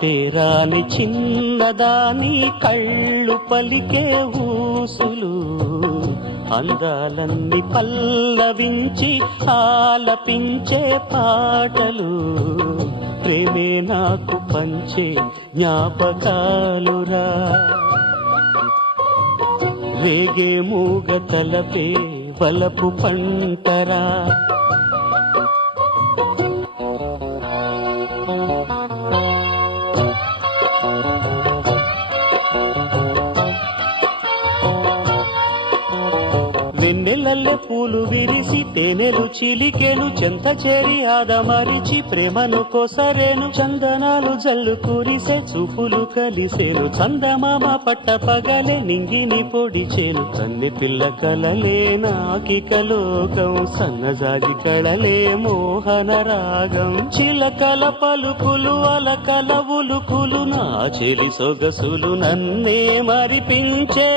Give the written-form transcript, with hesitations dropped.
అందేరాని చిన్నదాని కళ్ళు పలికే ఊసులు అందాలన్నీ పల్లవించి ఆలపించే పాటలు ప్రేమే నాకు పంచే జ్ఞాపకాలురా రేగే మూగ తలపే వలపు పంటరా వెన్నెలల్లె పూలు విరిసి తేనెలు చిలికెను చెంత చేరి ఆదమరిచి ప్రేమను కోసరేను చందనాలు జల్లు కురిసే చూపులు కలిసేను చందమామ పట్ట పగలే నింగిని పొడిచేను కన్నె పిల్ల కలలే నాకిక లోకం సన్నజాజి కళలే మోహన రాగం చిలకల పలుకులు అలకల ఉలుకులు నా చెలి సొగసులు నన్నే మరిపించే